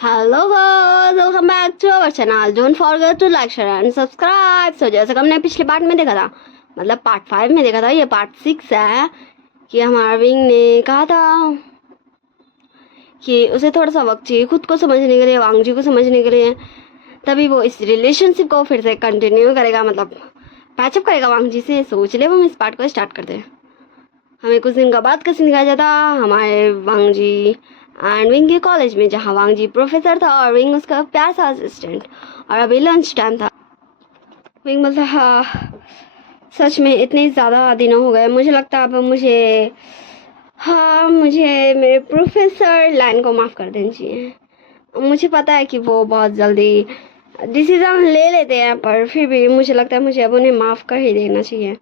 Hello guys, welcome back to our channel. Don't forget to like share and subscribe. So जैसे कि हमने पिछले part में देखा था, मतलब पार्ट 5 में देखा था, ये पार्ट 6 है कि हमारा विंग ने कहा था कि उसे थोड़ा सा वक्त चाहिए खुद को समझने के लिए, वांगजी को समझने के लिए, तभी वो इस रिलेशनशिप को फिर से कंटिन्यू करेगा, मतलब पैचअप करेगा वांगजी से। सोच ले हम इस पार्ट को स्टार्ट करते हैं। हमें कुछ दिन का बाद का सीन दिखाया जाता हमारे वांगजी एंड विंग के कॉलेज में, जहाँ वांगजी प्रोफेसर था और विंग उसका प्यार सा असिस्टेंट। और अभी लंच टाइम था। विंग बोलता, हाँ सच में इतने ज़्यादा दिनों हो गए, मुझे लगता अब मुझे मेरे प्रोफेसर लाइन को माफ़ कर देना चाहिए। मुझे पता है कि वो बहुत जल्दी डिसीज़न ले लेते हैं, पर फिर भी मुझे लगता है मुझे अब उन्हें माफ़ कर ही देना चाहिए।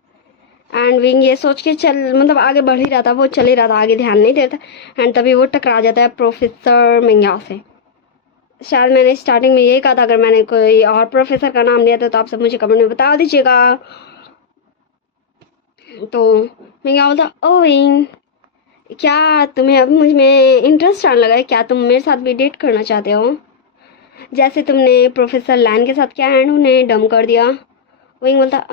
एंड विंग ये सोच के मतलब आगे बढ़ ही रहा था, वो चल ही रहा था, आगे ध्यान नहीं देता। एंड तभी वो टकरा जाता है प्रोफेसर मिंग्याओ से। शायद मैंने स्टार्टिंग में यही कहा था, अगर मैंने कोई और प्रोफेसर का नाम लिया था तो आप सब मुझे कमेंट में बता दीजिएगा। तो मिंग्याओ बोलता, ओ विंग, क्या तुम्हें अब मुझ में इंटरेस्ट आने लगा है? क्या तुम मेरे साथ भी डेट करना चाहते हो, जैसे तुमने प्रोफेसर लैन के साथ किया एंड उन्हें डम कर दिया? विंग बोलता,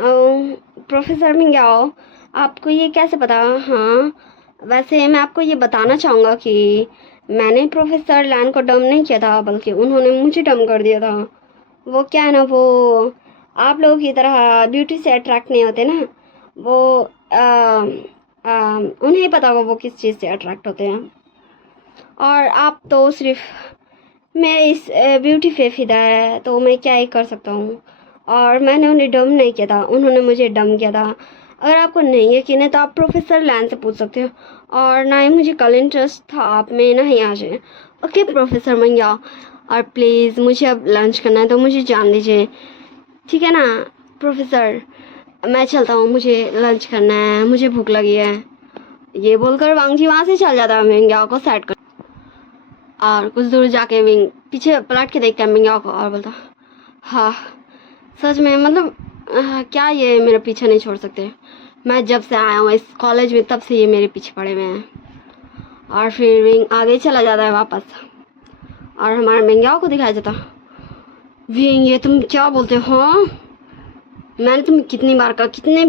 प्रोफेसर मिंग्याओ, आपको ये कैसे पता? हाँ, वैसे मैं आपको ये बताना चाहूँगा कि मैंने प्रोफेसर लैन को डम नहीं किया था, बल्कि उन्होंने मुझे डम कर दिया था। वो क्या है ना, वो आप लोगों की तरह ब्यूटी से अट्रैक्ट नहीं होते ना। वो उन्हें पता होगा वो किस चीज़ से अट्रैक्ट होते हैं, और आप तो सिर्फ मेरे इस ब्यूटी पे फिदा है, तो मैं क्या ही कर सकता हूँ। और मैंने उन्हें डम नहीं किया था, उन्होंने मुझे डम किया था। अगर आपको नहीं यकीन है तो आप प्रोफेसर लैन से पूछ सकते हो। और ना ही मुझे कल इंटरेस्ट था आप में, ना ही आज है। ओके प्रोफेसर मिंग्याओ, और प्लीज़ मुझे अब लंच करना है तो मुझे जान दीजिए, ठीक है ना? प्रोफेसर मैं चलता हूँ, मुझे लंच करना है, मुझे भूख लगी है। ये बोलकर वांगजी वहाँ से चल जाता है मिंग्याओ को सेट कर। और कुछ दूर जाके विंग पीछे पलट के देखता है मिंग्याओ को और बोलता, हाँ सच में, मतलब क्या ये मेरा पीछा नहीं छोड़ सकते? मैं जब से आया हूँ इस कॉलेज में तब से ये मेरे पीछे पड़े हुए हैं। और फिर विंग आगे चला जाता है वापस, और हमारे मिंग्याओ को दिखाया जाता, विंग ये तुम क्या बोलते हो? हाँ, मैंने तुम्हें कितनी बार कहा, कितने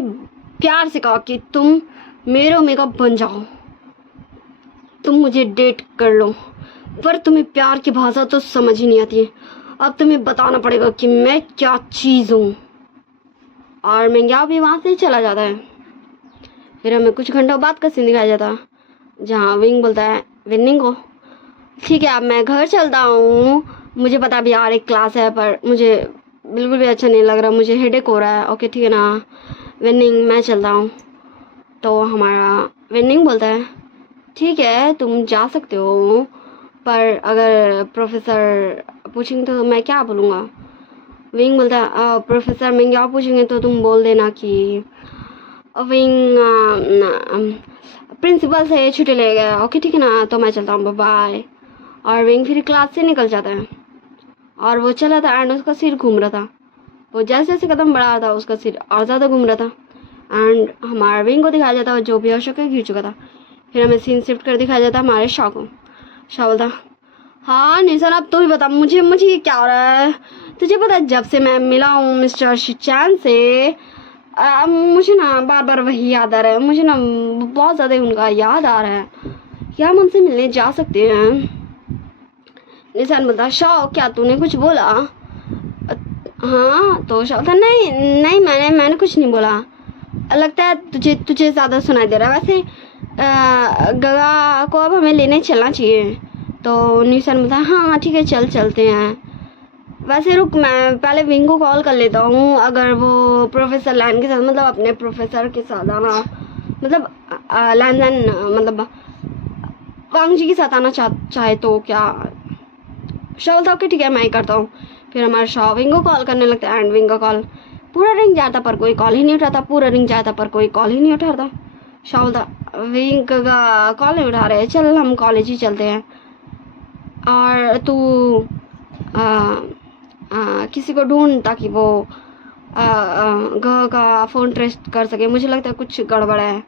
प्यार से कहा कि तुम मेरे ओमेगा बन जाओ, तुम मुझे डेट कर लो, पर तुम्हें प्यार की भाषा तो समझ ही नहीं आती है। अब तुम्हें बताना पड़ेगा कि मैं क्या चीज़ हूँ। और मिंग्याओ भी वहाँ से चला जाता है। फिर हमें कुछ घंटों बाद का सीन दिखाया जाता, जहाँ विंग बोलता है विनिंग को, ठीक है अब मैं घर चलता हूँ, मुझे पता भी यार एक क्लास है, पर मुझे बिल्कुल भी अच्छा नहीं लग रहा, मुझे हेडेक हो रहा है। ओके ठीक है ना विनिंग, मैं चलता हूँ। तो हमारा विनिंग बोलता है, ठीक है तुम जा सकते हो, पर अगर प्रोफेसर पूछेंगे तो मैं क्या बोलूँगा? विंग बोलता है, प्रोफेसर मिंग्याओ पूछेंगे तो तुम बोल देना कि विंग प्रिंसिपल से छुट्टी ले गया। ओके ठीक है ना, तो मैं चलता हूँ, बाय। और विंग फिर क्लास से निकल जाता है, और वो चला था एंड उसका सिर घूम रहा था। वो जैसे जैसे कदम बढ़ा रहा था उसका सिर और ज़्यादा घूम रहा था। एंड हमारे विंग को दिखाया जाता है जो बेहोश होकर गिर चुका था। फिर हमें सीन शिफ्ट कर दिखाया जाता है हमारे शाह को। शाह बोलता, हाँ निशान अब तू ही बता, मुझे ये क्या हो रहा है? तुझे पता है जब से मैं मिला हूँ मिस्टर शिचान से, मुझे ना बार बार वही याद आ रहा है, मुझे ना बहुत ज़्यादा उनका याद आ रहा है। क्या हम उनसे मिलने जा सकते हैं? निशान बोलता, शाह क्या तूने कुछ बोला? हाँ, तो शाह बोलता, नहीं नहीं मैंने कुछ नहीं बोला। लगता है तुझे ज़्यादा सुनाई दे रहा है। वैसे गगा को अब हमें लेने चलना चाहिए। तो निशान बोलता, हाँ ठीक है चलते हैं। वैसे रुक, मैं पहले विंग को कॉल कर लेता हूँ, अगर वो प्रोफेसर लैन के साथ, मतलब अपने प्रोफेसर के साथ आना, मतलब लैन मतलब वांगजी के साथ आना चाहे तो क्या? शाह बोलता, ओके ठीक है मैं ही करता हूँ। फिर हमारा शाह विंग को कॉल करने लगता है एंड विंग का कॉल पूरा रिंग जाता पर कोई कॉल ही नहीं उठाता, पूरा रिंग जाता पर कोई कॉल ही नहीं उठाता। शाह बोलता, विंग का कॉल नहीं उठा रहे, चल हम कॉलेज ही चलते हैं। और तू किसी को ढूंढ ताकि वो का फ़ोन ट्रेस कर सके, मुझे लगता है कुछ गड़बड़ है।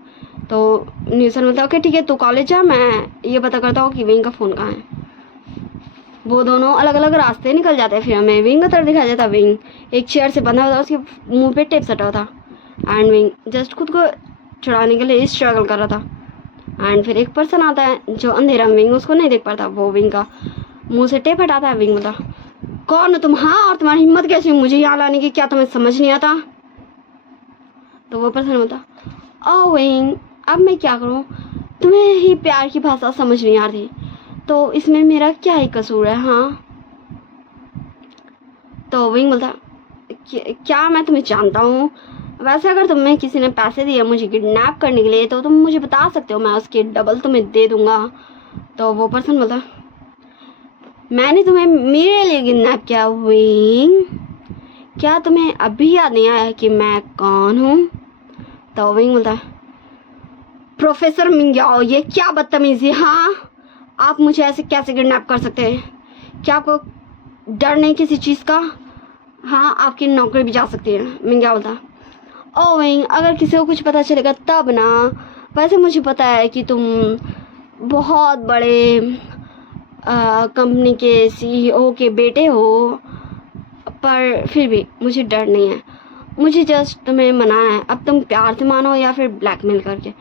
तो न्यूसन बोलता, ओके ठीक है तू कॉलेज जा, मैं ये पता करता हूँ कि विंग का फ़ोन कहाँ है। वो दोनों अलग अलग रास्ते निकल जाते हैं। फिर हमें विंग का तरफ दिखाया जाता। विंग एक चेयर से बंधा हुआ था, उसके मुंह पे टेप सटा था एंड विंग जस्ट खुद को छुड़ाने के लिए स्ट्रगल कर रहा था। एंड फिर एक पर्सन आता है जो अंधेरा में विंग उसको नहीं देख पाता, वो विंग का मुंह से टेप हटाता है। विंग बोलता, कौन हो तुम? हाँ, और तुम्हारी हिम्मत कैसी मुझे यहाँ लाने की? क्या तुम्हें समझ नहीं आता? तो वो पर्सन बोलता, ओ विंग, अब मैं क्या करूँ? तुम्हें ही प्यार की भाषा समझ नहीं आ रही, तो इसमें मेरा क्या ही कसूर है? हाँ। तो विंग बोलता, क्या मैं तुम्हें जानता हूँ? वैसे अगर तुम्हें किसी ने पैसे दिए मुझे किडनैप करने के लिए तो तुम मुझे बता सकते हो, मैं उसके डबल तुम्हें दे दूंगा। तो वो पर्सन बोलता, मैंने तुम्हें मेरे लिए किडनैप किया विंग? क्या तुम्हें अभी याद नहीं आया कि मैं कौन हूँ? तो विंग बोलता, प्रोफेसर मिंग्याओ, ये क्या बदतमीजी! हाँ, आप मुझे ऐसे कैसे किडनैप कर सकते हैं? क्या आपको डर नहीं किसी चीज़ का? हाँ, आपकी नौकरी भी जा सकती है। मिंग्याओ बोलता, ओ विंग, अगर किसी को कुछ पता चलेगा तब ना। वैसे मुझे पता है कि तुम बहुत बड़े कंपनी के सीईओ के बेटे हो, पर फिर भी मुझे डर नहीं है। मुझे जस्ट तुम्हें मनाना है। अब तुम प्यार से मानो या फिर ब्लैकमेल करके,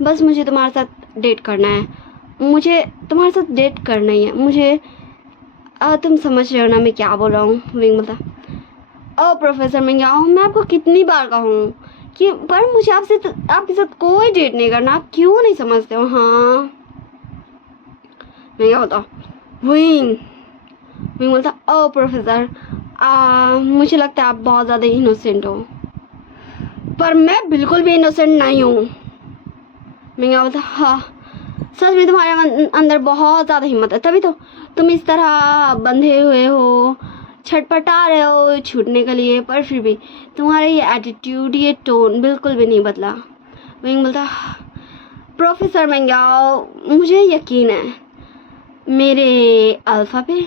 बस मुझे तुम्हारे साथ डेट करना है। मुझे तुम्हारे साथ डेट करना ही है। मुझे तुम समझ रहे हो ना मैं क्या बोल रहा हूँ? विंग बोलता, ओ प्रोफेसर मिंग्याओ, मैं आपको कितनी बार कहूँ कि पर मुझे आपके साथ कोई डेट नहीं करना। आप क्यों नहीं समझते हो? हाँ। मिंग्याओ बोलता, विंग बोलता, ओ प्रोफेसर, मुझे लगता है आप बहुत ज़्यादा इनोसेंट हो। पर मैं बिल्कुल भी इनोसेंट नहीं हूँ। मिंग्याओ बोलता, हाँ, सच में तुम्हारे अंदर बहुत ज़्यादा हिम्मत है, तभी तो तुम इस तरह बंधे हुए हो, छटपटा रहे हो छूटने के लिए, पर फिर भी तुम्हारा ये एटीट्यूड, ये टोन बिल्कुल भी नहीं बदला। विंग बोलता, प्रोफेसर मिंग्याओ, मुझे यकीन है मेरे अल्फा पे।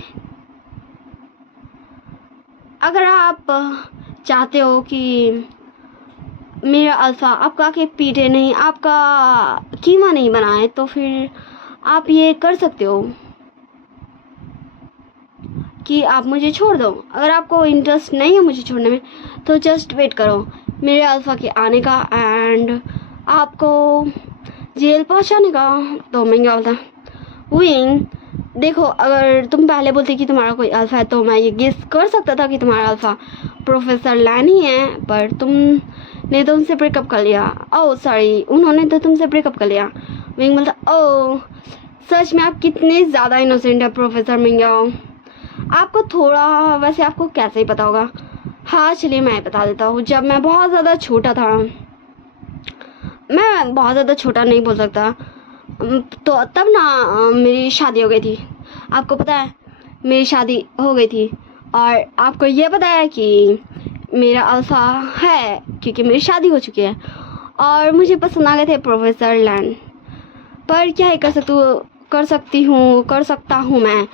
अगर आप चाहते हो कि मेरा अल्फा आपका के पीटे नहीं, आपका कीमा नहीं बनाए, तो फिर आप ये कर सकते हो कि आप मुझे छोड़ दो। अगर आपको इंटरेस्ट नहीं है मुझे छोड़ने में तो जस्ट वेट करो मेरे अल्फा के आने का एंड आपको जेल पहुंचाने का। तो मिंग्याओ बोलता, विंग देखो, अगर तुम पहले बोलते कि तुम्हारा कोई अल्फा है तो मैं ये गेस कर सकता था कि तुम्हारा अल्फा प्रोफेसर लैन ही है, पर तुमने तो उनसे ब्रेकअप कर लिया। ओह सॉरी, उन्होंने तो तुमसे ब्रेकअप कर लिया। विंग बोलता, ओह सच में आप कितने ज़्यादा इनोसेंट है प्रोफेसर मिंग्याओ। आपको थोड़ा, वैसे आपको कैसे ही पता होगा? हाँ चलिए मैं बता देता हूँ। जब मैं बहुत ज़्यादा छोटा था, मैं बहुत ज़्यादा छोटा नहीं बोल सकता, तो तब ना मेरी शादी हो गई थी। आपको पता है मेरी शादी हो गई थी, और आपको ये पता है कि मेरा अल्फा है क्योंकि मेरी शादी हो चुकी है और मुझे पसंद आ गए थे प्रोफेसर लैन। पर क्या ही कर सकता हूँ मैं।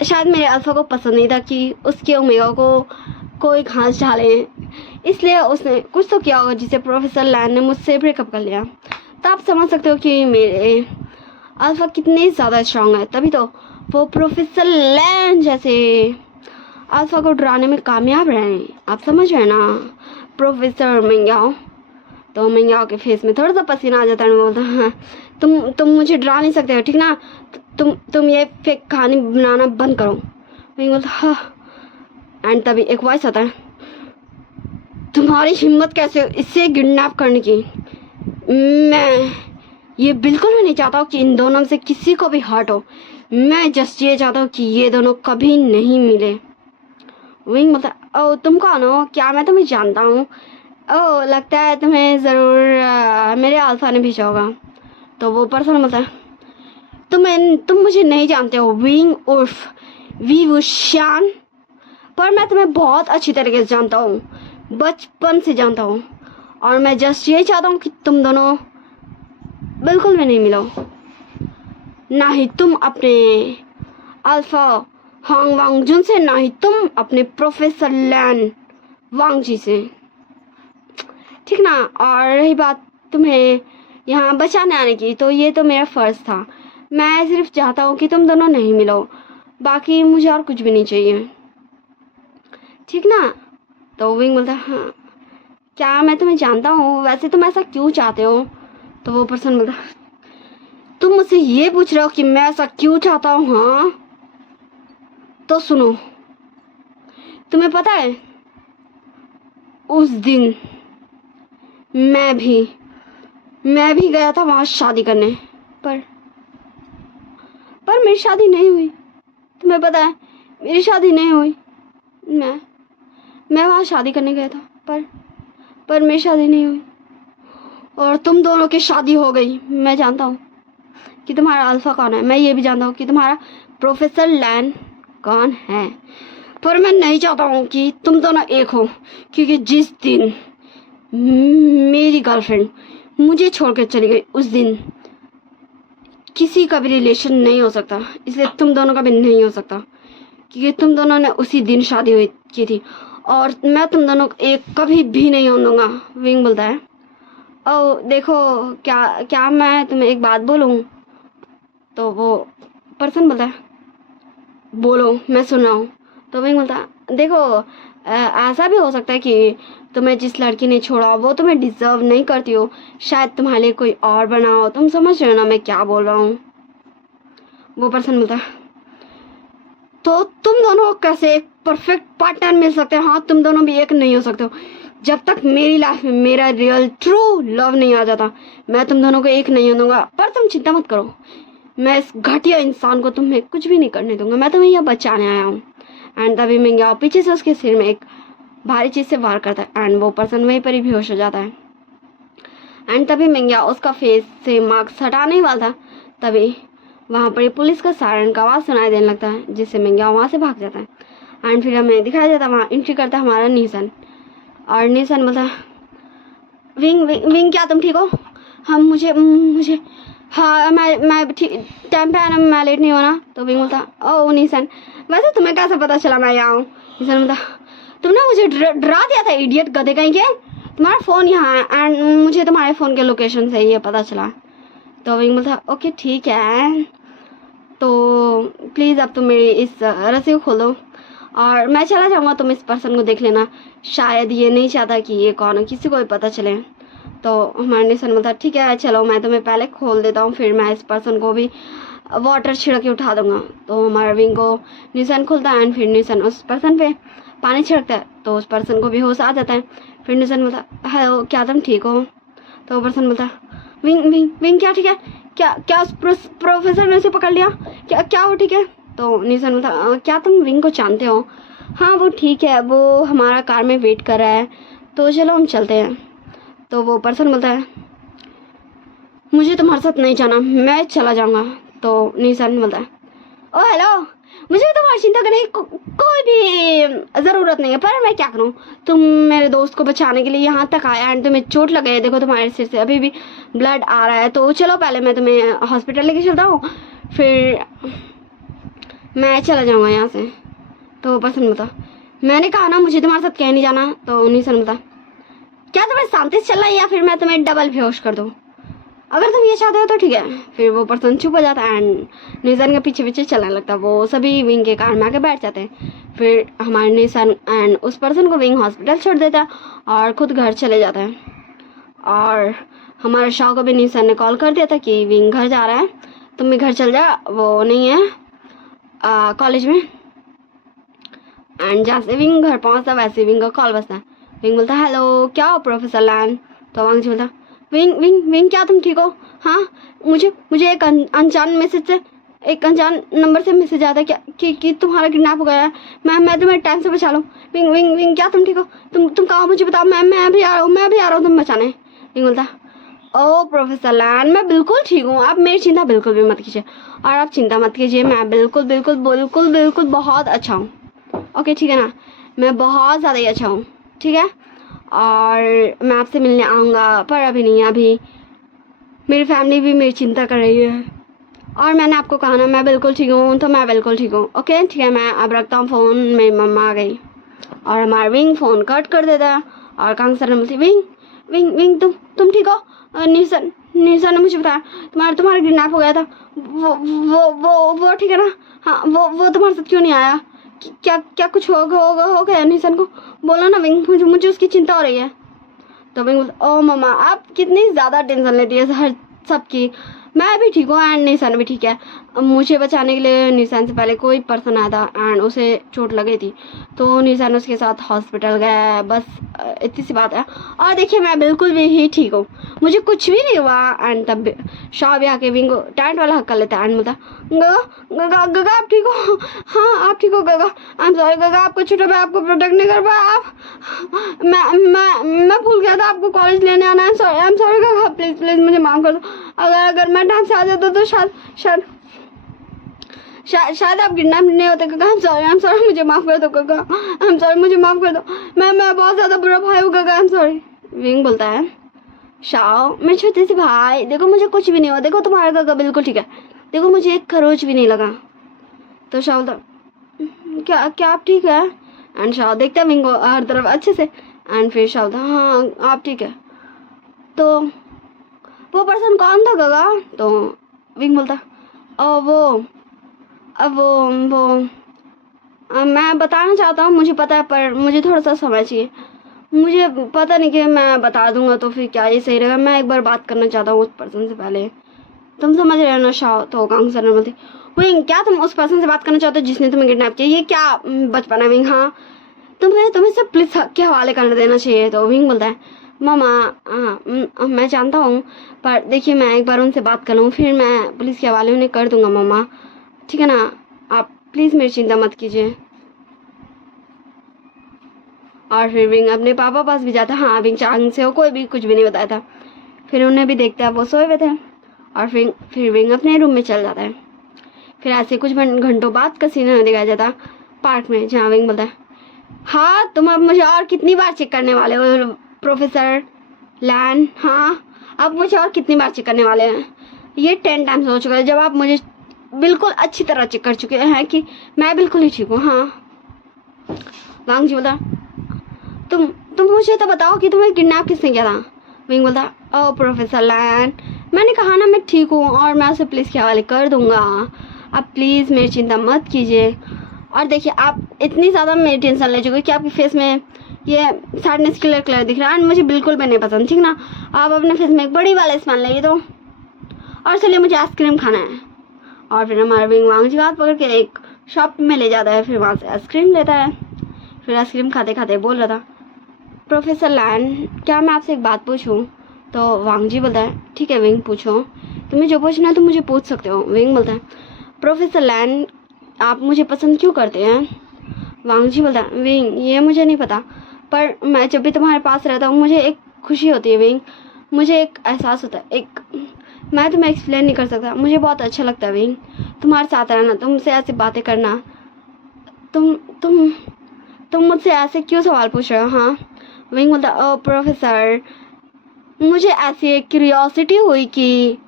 शायद मेरे अल्फा को पसंद नहीं था कि उसके ओमेगा को कोई घास डाले, इसलिए उसने कुछ तो किया होगा जिसे प्रोफेसर लैन ने मुझसे ब्रेकअप कर लिया। तो आप समझ सकते हो कि मेरे अल्फा कितने ज़्यादा स्ट्रांग है, तभी तो वो प्रोफेसर लैन जैसे अल्फा को डराने में कामयाब रहे। आप समझ रहे हैं ना प्रोफेसर मिंग्याओ? तो मिंग्याओ के फेस में थोड़ा सा पसीना आ जाता है। बोलता, हाँ तुम मुझे डरा नहीं सकते हो, ठीक ना? तुम ये फेक कहानी बनाना बंद करो। मिंग बोलता, हाँ। एंड तभी एक वॉइस आता है, तुम्हारी हिम्मत कैसे इससे किडनैप करने की? मैं ये बिल्कुल भी नहीं चाहता हूँ कि इन दोनों में से किसी को भी हर्ट हो। मैं जस्ट ये चाहता हूँ कि ये दोनों कभी नहीं मिले। विंग बोलता, ओ तुम कौन हो? क्या मैं तुम्हें जानता हूँ? ओह लगता है तुम्हें ज़रूर मेरे अल्फा ने भेजा होगा। तो वो पर्सन बोलता है, तुम मुझे नहीं जानते हो विंग उर्फ विवुशियान, पर मैं तुम्हें बहुत अच्छी तरीके से जानता हूँ, बचपन से जानता हूँ, और मैं जस्ट ये चाहता हूँ कि तुम दोनों बिल्कुल भी नहीं मिलो, ना ही तुम अपने अल्फा हांग वांग जुन से, ना ही तुम अपने प्रोफेसर लैन वांग जी से, ठीक ना? और रही बात तुम्हें यहाँ बचाने आने की, तो ये तो मेरा फ़र्ज़ था। मैं सिर्फ चाहता हूँ कि तुम दोनों नहीं मिलो। बाकी मुझे और कुछ भी नहीं चाहिए, ठीक ना। तो विंग बोलता है हाँ क्या मैं तुम्हें जानता हूँ, वैसे तुम ऐसा क्यों चाहते हो। तो वो पर्सन बोलता तुम मुझसे ये पूछ रहे हो कि मैं ऐसा क्यों चाहता हूँ। हाँ तो सुनो, तुम्हें पता है उस दिन मैं भी गया था वहां शादी करने, पर मेरी शादी नहीं हुई। तुम्हें पता है मेरी शादी नहीं हुई। मैं वहां शादी करने गया था, पर मेरी शादी नहीं हुई। और तुम दोनों की शादी हो गई। मैं जानता हूँ कि तुम्हारा अल्फा कौन है, मैं ये भी जानता हूँ कि तुम्हारा प्रोफेसर लैन कौन है, पर मैं नहीं चाहता हूँ कि तुम दोनों एक हो, क्योंकि जिस दिन मेरी गर्लफ्रेंड मुझे छोड़कर चली गई उस दिन किसी का भी रिलेशन नहीं हो सकता, इसलिए तुम दोनों का भी नहीं हो सकता, क्योंकि तुम दोनों ने उसी दिन शादी हुई की थी और मैं तुम दोनों को एक कभी भी नहीं होने दूंगा। विंग बोलता है ओ देखो क्या मैं तुम्हें एक बात बोलूं। तो वो पर्सन बोलता है बोलो मैं सुन रहा हूँ। तो विंग बोलता है देखो ऐसा भी हो सकता है कि तुम्हें जिस लड़की ने छोड़ा वो तुम्हें डिजर्व नहीं करती हो, शायद तुम्हारे लिए कोई और बना हो। तुम समझ रहे हो ना मैं क्या बोल रहा हूँ। वो पर्सन बोलता है तो तुम दोनों कैसे एक परफेक्ट पार्टनर मिल सकते हैं। हाँ तुम दोनों भी एक नहीं हो सकते हो जब तक मेरी लाइफ में मेरा रियल ट्रू लव नहीं आ जाता। मैं तुम दोनों को एक नहीं होने दूंगा, पर तुम चिंता मत करो, मैं इस घटिया इंसान को तुम्हें कुछ भी नहीं करने दूंगा, मैं तुम्हें यह बचाने आया हूँ। एंड तभी मिंग्या पीछे से उसके सिर में एक भारी चीज से वार करता है एंड वो पर्सन वहीं पर ही बेहोश हो जाता है। एंड तभी मिंग्या उसका फेस से मास्क हटाने ही वाला था, तभी वहाँ पर पुलिस का सायरन का आवाज़ सुनाई देने लगता है, जिससे मिंग्या वहाँ से भाग जाता है। एंड फिर हमें दिखाया जाता है वहाँ एंट्री करता है हमारा नीसन, और नीसन बोलता है विंग विंग विंग क्या तुम ठीक हो। हम मुझे हाँ मैं ठीक टाइम पे आना, मैं लेट नहीं होना। तो विंग बोलता ओ नीसन वैसे तुम्हें कैसे पता चला मैं यहाँ हूँ। नीसन बोलता तुमने मुझे डरा दिया था इडियट गधे कहीं के, तुम्हारा फ़ोन यहाँ है एंड मुझे तुम्हारे फ़ोन के लोकेशन से ये पता चला। तो विंग बोलता ओके ठीक है, तो प्लीज़ अब तुम मेरी इस रस्सी को खोल दो और मैं चला जाऊँगा, तुम इस पर्सन को देख लेना, शायद ये नहीं चाहता कि ये कौन है, किसी को भी पता चले। तो हमारे निशन बोलता ठीक है चलो मैं तुम्हें पहले खोल देता हूँ, फिर मैं इस पर्सन को भी वाटर छिड़क के उठा दूंगा। तो हमारा विंग को निशन खुलता है एंड फिर निशन उस पर्सन पे पानी छिड़कता है, तो उस पर्सन को भी होश आ जाता है। फिर निशन बोलता हेलो क्या तुम ठीक हो। तो वो पर्सन बोलता विंग विंग विंग क्या ठीक है, क्या उस प्रोफेसर ने उसे पकड़ लिया, क्या वो ठीक है। तो निशन बोलता क्या तुम विंग को जानते हो। हाँ वो ठीक है, वो हमारा कार में वेट कर रहा है, तो चलो हम चलते हैं। तो वो पर्सन बोलता है मुझे तुम्हारे साथ नहीं जाना, मैं चला जाऊंगा। तो निशन बोलता है ओ हेलो मुझे तुम्हारी चिंता करने की कोई भी ज़रूरत नहीं है, पर मैं क्या करूं, तुम मेरे दोस्त को बचाने के लिए यहाँ तक आया एंड तुम्हें चोट लग गई है, देखो तुम्हारे सिर से अभी भी ब्लड आ रहा है, तो चलो पहले मैं तुम्हें हॉस्पिटल लेके चलता हूँ, फिर मैं चला जाऊँगा यहाँ से। तो पर्सन बता मैंने कहा ना मुझे तुम्हारे साथ कहीं नहीं जाना। तो निशन बता क्या तुम्हें शांति से चलना है या फिर मैं तुम्हें डबल बेहोश कर दूँ, अगर तुम ये चाहते हो तो ठीक है। फिर वो पर्सन चुप हो जाता है एंड निशन के पीछे पीछे चलने लगता है। वो सभी विंग के कार में आके बैठ जाते हैं। फिर हमारे निशन एंड उस पर्सन को विंग हॉस्पिटल छोड़ देता है और खुद घर चले जाता है। और हमारे शाह को भी निशन ने कॉल कर दिया था कि विंग घर जा रहा है, तुम भी घर चल जा, वो नहीं है कॉलेज में। एंड जैसे विंग घर पहुँचता वैसे विंग का कॉल बजता है। विंग बोलता हेलो क्या हो प्रोफेसर लैन। तो वांग जी बोलता विंग विंग विंग क्या तुम ठीक हो। हाँ मुझे एक अनजान मैसेज से एक अनजान नंबर से मैसेज आता है क्या कि तुम्हारा किडनैप हो गया है, मैं तुम्हें टाइम से बचा लूँ। विंग विंग विंग क्या तुम ठीक हो, तुम कहाँ मुझे बताओ, मैं भी आ रहा हूँ तुम बचाने। विंग बोलता ओ प्रोफेसर लैन मैं बिल्कुल ठीक हूँ, आप मेरी चिंता बिल्कुल भी मत कीजिए, और आप चिंता मत कीजिए, मैं बिल्कुल बिल्कुल बिल्कुल बिल्कुल बहुत अच्छा हूँ। ओके ठीक है ना, मैं बहुत ज़्यादा ही अच्छा हूँ, ठीक है, और मैं आपसे मिलने आऊँगा, पर अभी नहीं, अभी मेरी फैमिली भी मेरी चिंता कर रही है, और मैंने आपको कहा ना मैं बिल्कुल ठीक हूँ, तो मैं बिल्कुल ठीक हूँ। ओके ठीक है, मैं अब रखता हूँ फ़ोन, मेरी मम्मा आ गई। और हमारा विंग फ़ोन कट कर देता है और कांग सर बोलती विंग विंग विंग तुम ठीक हो? निशान निशान ने मुझे बताया तुम्हारा किडनैप हो गया था। वो ठीक है ना? हाँ, वो तुम्हारे साथ क्यों नहीं आया? क्या क्या कुछ हो गया निशान को? बोलो ना विंग, मुझे उसकी चिंता हो रही है। तो विंग बोलता, ओ मम्मा आप कितनी ज़्यादा टेंशन लेती है हर सबकी। मैं भी ठीक हूँ एंड निशान भी ठीक है। मुझे बचाने के लिए निशान से पहले कोई पर्सन आया था एंड उसे चोट लगी थी, तो निशान उसके साथ हॉस्पिटल गया। बस इतनी सी बात है। और देखिए मैं बिल्कुल भी ही ठीक हूँ, मुझे कुछ भी नहीं हुआ। एंड तब शाह भी आके विंग को टैंट वाला हक कर लेता है एंड बोलता, गगा गगा गगा आप ठीक हो? हाँ आप ठीक हो गगा? आई एम सॉरी गगा, आपको छोटा भाई आपको प्रोटेक्ट नहीं कर पाया। आप मैं भूल गया था आपको कॉलेज लेने आना है। सॉरी, आई एम सॉरी गगा, प्लीज प्लीज मुझे माफ कर दो। अगर मैं टाइम से आ जाता तो शायद आप किडनैप नहीं होते। गगा आई एम सॉरी मुझे माफ कर दो। गगा आई एम सॉरी मुझे माफ कर दो। मैं बहुत ज्यादा बुरा भाई हूँ। गगा आई एम सॉरी। विंग बोलता है, शाओ मैं छोटे से भाई, देखो मुझे कुछ भी नहीं हुआ, देखो तुम्हारा गगा बिल्कुल ठीक है, देखो मुझे एक खरोच भी नहीं लगा। तो शाओ बोलता, क्या आप ठीक है? एंड शाओ देखता है विंग को हर तरफ अच्छे से। एंड फिर शाओ बोलता, हाँ आप ठीक है। तो वो पर्सन कौन था गगा? तो विंग बोलता, वो मैं बताना चाहता हूँ, मुझे पता है पर मुझे थोड़ा सा समय चाहिए। मुझे पता नहीं कि मैं बता दूंगा तो फिर क्या ये सही रहेगा। मैं एक बार बात करना चाहता हूँ उस पर्सन से पहले। तुम समझ रहे हो ना शाह? तो कांग सर ने बोलती, विंग क्या तुम उस पर्सन से बात करना चाहते हो जिसने तुम्हें किडनैप किया? ये क्या बचपन है विंग? हाँ तुम्हें सब पुलिस के हवाले कर देना चाहिए। तो विंग बोलता है, मामा हाँ मैं जानता हूँ, पर देखिए मैं एक बार उनसे बात कर लूँ फिर मैं पुलिस के हवाले उन्हें कर दूंगा मामा, ठीक है ना? आप प्लीज़ मेरी चिंता मत कीजिए। और फिर विंग अपने पापा पास भी जाता है। हाँ विंग चांग से वो कोई भी कुछ भी नहीं बताया था। फिर उन्हें भी देखता है वो सोए हुए थे। और फिर विंग अपने रूम में चल जाता है। फिर ऐसे कुछ घंटों बाद का सीन दिखाया जाता पार्क में, जहाँ विंग बोलता है, हाँ तुम अब मुझे और कितनी बार चेक करने वाले हो प्रोफेसर लैन? हाँ अब मुझे और कितनी बार चेक करने वाले हैं? ये 10 टाइम्स हो चुका है जब आप मुझे बिल्कुल अच्छी तरह चेक कर चुके हैं कि मैं बिल्कुल ही ठीक हूँ। हाँ वांग जी बोलता, तुम मुझे तो बताओ कि तुम्हें किडनैप किसने किया था? विंग बोलता, ओ प्रोफेसर लैन, मैंने कहा ना मैं ठीक हूँ और मैं उसे पुलिस के हवाले कर दूंगा। आप प्लीज़ मेरी चिंता मत कीजिए। और देखिए आप इतनी ज़्यादा मेरी टेंशन ले चुके कि आपके फेस में ये सैडनेस कलर दिख रहा है, मुझे बिल्कुल भी नहीं पसंद, ठीक ना? आप अपने फेस में एक बड़ी वाला स्माइल लेंगे तो, और चलिए मुझे आइसक्रीम खाना है। और फिर हमारा विंग वांग जी हाथ पकड़ के एक शॉप में ले जाता है, फिर वहाँ से आइसक्रीम लेता है। फिर आइसक्रीम खाते खाते बोल रहा था, प्रोफेसर लैन क्या मैं आपसे एक बात पूछूं? तो वांग जी बोलता है, ठीक है विंग पूछो, तुम्हें जो पूछना है तुम मुझे पूछ सकते हो। विंग बोलता है, प्रोफेसर लैन आप मुझे पसंद क्यों करते हैं? वांग जी बोलता है, विंग ये मुझे नहीं पता, पर मैं जब भी तुम्हारे पास रहता हूँ मुझे एक खुशी होती है विंग, मुझे एक एहसास होता है, एक मैं तुम्हें एक्सप्लेन नहीं कर सकता, मुझे बहुत अच्छा लगता है विंग तुम्हारे साथ रहना, तुमसे ऐसी बातें करना। तुम मुझसे ऐसे क्यों सवाल पूछ रहे हो? हाँ विंग बोलता, ओ प्रोफेसर मुझे ऐसी एक क्यूरियोसिटी हुई कि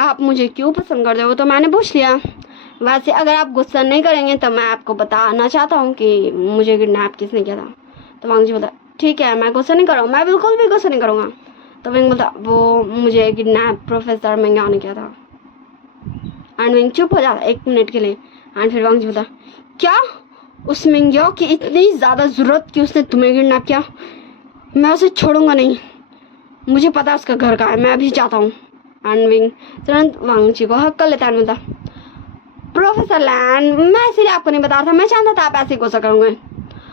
आप मुझे क्यों पसंद करते हो तो मैंने पूछ लिया। वैसे अगर आप गुस्सा नहीं करेंगे तो मैं आपको बताना चाहता हूँ कि मुझे किडनैप किसने किया था। तो वांग जी बोलता, ठीक है मैं गुस्सा नहीं करूँगा, मैं बिल्कुल भी गुस्सा नहीं करूँगा। तो विंग बोलता, वो मुझे किडनैप प्रोफेसर मेंगाओ ने किया था। एंड विंग चुप हो जाता 1 मिनट के लिए। एंड फिर वांग जी बोलता, क्या उस मेंगाओ की इतनी ज़्यादा ज़रूरत कि उसने तुम्हें किडनैप किया? मैं उसे छोड़ूंगा नहीं, मुझे पता है उसका घर कहाँ है, मैं अभी जाता हूँ। एंड विंग तुरंत वांग जी को हक कर लेता है। बोलता, प्रोफेसर लैन मैं इसीलिए आपको नहीं बता रहा था, मैं चाहता था आप ऐसे गुस्सा करोगे।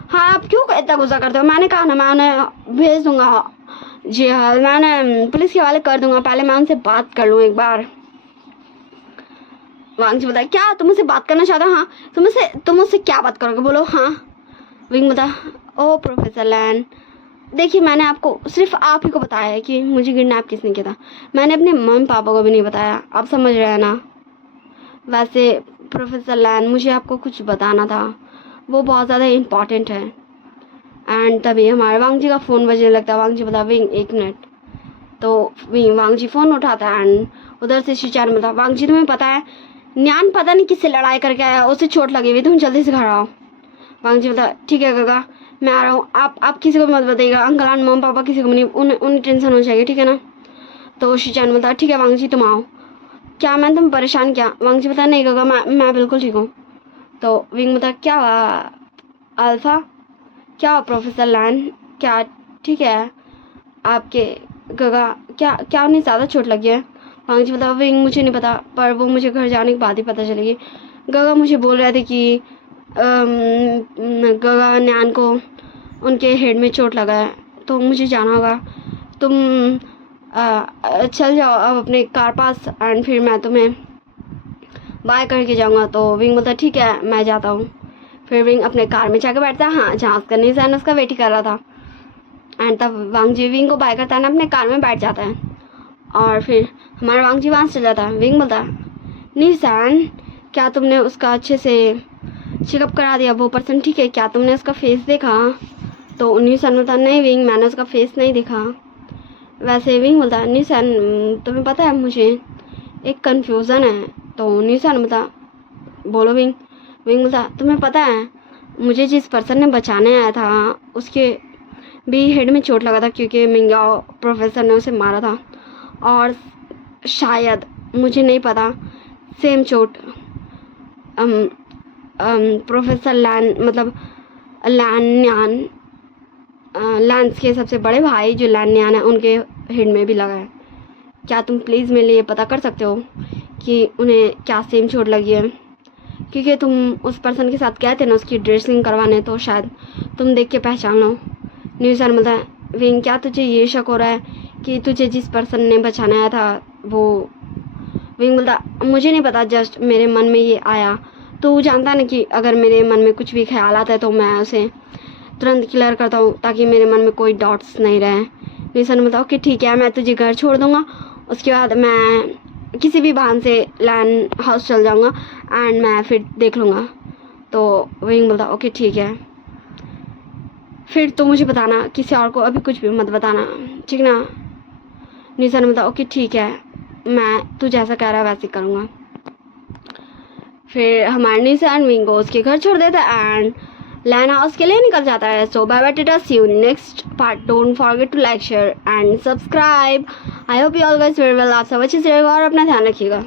हाँ आप क्यों इतना गुस्सा करते हो? मैंने कहा ना मैं उन्हें भेज दूंगा, जी हाँ मैंने पुलिस के हवाले कर दूंगा, पहले मैं उनसे बात कर लूँ एक बार। वांग जी बोलता, क्या तुम मुझसे बात करना चाहते हो? हाँ तुम मुझसे क्या बात करोगे बोलो? हाँ विंग बोलता, ओ प्रोफेसर लैन देखिए मैंने आपको सिर्फ आप ही को बताया है कि मुझे किडनैप किसने किया था, मैंने अपने मम्मी पापा को भी नहीं बताया, आप समझ रहे हैं ना? वैसे प्रोफेसर लैन मुझे आपको कुछ बताना था, वो बहुत ज़्यादा इम्पॉर्टेंट है। एंड तभी हमारे वांग जी का फ़ोन बजने लगता है। वांग जी बोला, विंग 1 मिनट। तो वांग जी फ़ोन उठाता है एंड उधर से शिचान बोलता, वांग जी तुम्हें पता है न्यान पता नहीं किससे लड़ाई करके आया, उसे चोट लगी हुई, तुम जल्दी से घर आओ। वांग जी बोलता, ठीक है गगा मैं आ रहा हूँ, आप किसी को मत बताइएगा, अंकल आंट मम्मी पापा किसी को नहीं, उन्हें टेंशन हो जाएगी, ठीक है ना। तो शीचान बोलता ठीक है वांगजी तुम आओ। क्या मैं तुम परेशान क्या? वांगजी बता नहीं गगा मैं बिल्कुल ठीक हूँ। तो विंग बता क्या हुआ अल्फा, क्या हुआ प्रोफेसर लैन, क्या ठीक है आपके गगा, क्या उन्हें ज़्यादा चोट लगी है? वांगजी बता विंग मुझे नहीं पता, पर वो मुझे घर जाने के बाद ही पता चलेगी। गगा मुझे बोल रहे थे कि गगा न्यान को उनके हेड में चोट लगा है, तो मुझे जाना होगा। तुम चल जाओ अब अपने कार पास एंड फिर मैं तुम्हें बाय करके जाऊंगा। तो विंग बोलता ठीक है मैं जाता हूँ। फिर विंग अपने कार में जाकर बैठता है, हाँ जहाँ उसका निशान उसका वेट ही कर रहा था। एंड तब वांगजी विंग को बाय करता है ना, अपने कार में बैठ जाता है और फिर हमारा वांगजी वहाँ से चल जाता है। विंग बोलता निशान क्या तुमने उसका अच्छे से चेकअप करा दिया, वो पर्सन ठीक है, क्या तुमने उसका फेस देखा? तो निशान बोलता नहीं विंग मैंने उसका फेस नहीं देखा। वैसे विंग बोलता निशान तुम्हें पता है मुझे एक कन्फ्यूज़न है। तो निशान बोलता बोलो विंग। विंग बोलता तुम्हें पता है मुझे जिस पर्सन ने बचाने आया था उसके भी हेड में चोट लगा था, क्योंकि मिंगाओ प्रोफेसर ने उसे मारा था, और शायद मुझे नहीं पता सेम चोट प्रोफेसर लैन मतलब लैन्यान लैंस के सबसे बड़े भाई जो लैन्यान है उनके हेड में भी लगा है। क्या तुम प्लीज़ मेरे लिए पता कर सकते हो कि उन्हें क्या सेम चोट लगी है? क्योंकि तुम उस पर्सन के साथ गए थे ना उसकी ड्रेसिंग करवाने, तो शायद तुम देख के पहचान लो। न्यूज़र बोलता है विंग क्या तुझे ये शक हो रहा है कि तुझे जिस पर्सन ने बचाना आया था वो? विंग बोलता मुझे नहीं पता, जस्ट मेरे मन में ये आया। तो जानता ना कि अगर मेरे मन में कुछ भी ख्याल आता है तो मैं उसे तुरंत क्लियर करता हूँ ताकि मेरे मन में कोई डाउट्स नहीं रहे। निशान बोलता ओके ठीक है मैं तुझे घर छोड़ दूँगा, उसके बाद मैं किसी भी बहाने से लैंड हाउस चल जाऊँगा एंड मैं फिर देख लूँगा। तो विंग बोलता ओके ठीक है, फिर तो मुझे बताना, किसी और को अभी कुछ भी मत बताना, ठीक ना? निशान बोलता ओके ठीक है मैं तू जैसा कह रहा है वैसे करूँगा। फिर हमारे निशान विंग को उसके घर छोड़ देता है एंड लैंड हाउस के लिए निकल जाता है। So bye bye tata, see you next part. Don't forget to like share and subscribe. I hope you all guys very well. आप सब अच्छे से रहेगा और अपना ध्यान रखिएगा।